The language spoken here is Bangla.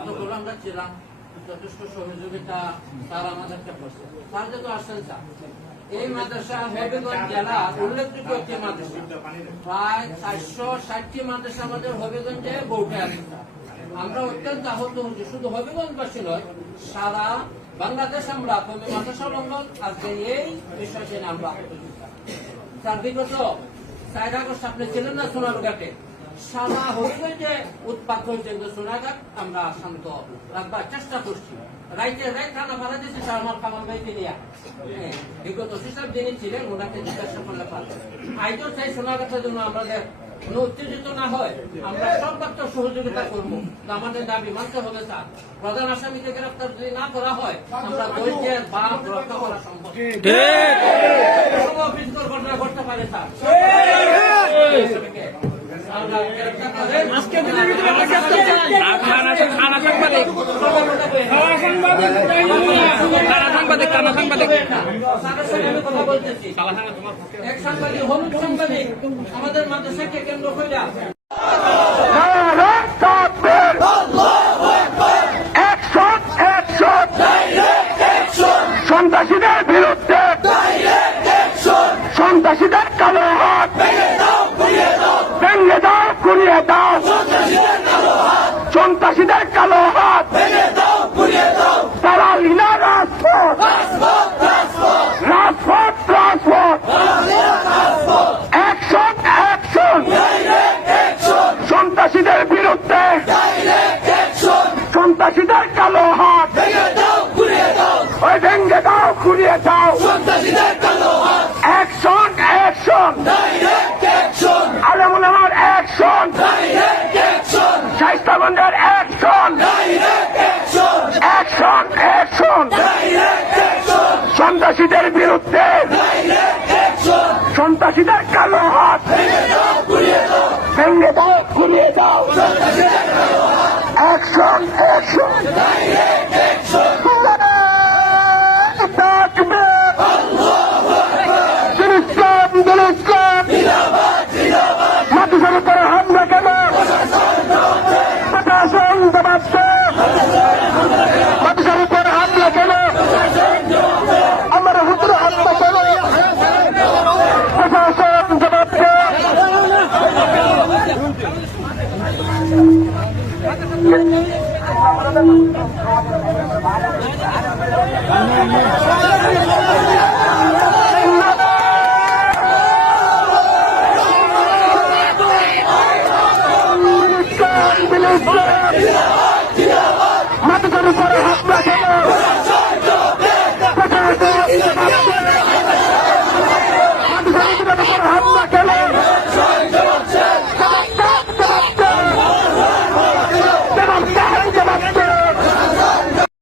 কতগুলো আমরা ছিলাম, যথেষ্ট সহযোগিতা তারা আমাদেরকে করছে। তার যত আসছেন স্যার, এই মাদ্রাসা হবিগঞ্জ জেলা উল্লেখযোগ্য একটি মাদ্রাসা, প্রায় 460টি মাদ্রাসা আমাদের হবিগঞ্জে বউটে আছে। আমরা অত্যন্ত আহত হচ্ছি, শুধু হবিগঞ্জবাসী নয়, সারা বাংলাদেশ আমরা কমি মাদ্রাসা লঙ্ঘন আজকে এই বিষয়টি নিয়ে আমরা আহত হচ্ছি। স্যার বিগত 4 আগস্ট আপনি ছিলেন না সোনারঘাটে, সারা হবিগঞ্জে উৎপাত হয়েছে, কিন্তু সোনারঘাট আমরা শান্ত রাখবার চেষ্টা করছি। রাইতে রাইট খানা ভাড়া দিয়েছি স্যার আমার কামাল ভাইকে নিয়ে, বিগত সিস্টার যিনি ছিলেন ওনাকে জিজ্ঞাসা করলে পারবেন। আইজও চাই সোনারঘাটের জন্য আমাদের কোনো উত্তেজিত না হয়, আমরা সর্বাত্ম সহযোগিতা করবো। আমাদের দাবি মানতে হবে স্যার, প্রধান আসামিকে গ্রেফতার যদি না করা হয় আমরা ধৈর্যের বাম রক্ষা করা সম্ভব। অপ্রীতিকর ঘটনা ঘটতে পারে স্যার, এক সাংবাদিক হলুদ সাংবাদিক আমাদের মাদ্রাসাকে কেন্দ্র করে সন্ত্রাসীদের বিরুদ্ধে, সন্ত্রাসীদের কালো হাত ভেঙে দাও, ঘুরিয়ে দাও, সন্ত্রাসীদের কালো হাত তারা লীলা রাজপথ, রাজপথ, রাজপথ, অ্যাকশন, অ্যাকশন সন্ত্রাসীদের বিরুদ্ধে, সন্ত্রাসীদের কালো হাত ওই ভেঙে দাও, ঘুরিয়ে দাও, অ্যাকশন, অ্যাকশন আলমুল আমার অ্যাকশন, শাইস্তাগঞ্জের অ্যাকশন, অ্যাকশন, অ্যাকশন সন্ত্রাসীদের বিরুদ্ধে, সন্ত্রাসীদের কালো হাত ভেঙে দাও, ঘুরিয়ে দাও, অ্যাকশন, অ্যাকশন মাদ্রাসার উপরে হামলা কেন? প্রশাসন জবাব দাও, মাদ্রাসার উপরে হামলা কেন? আমার হুজুর হামলা কেন? প্রশাসন জবাব দাও। Bilal!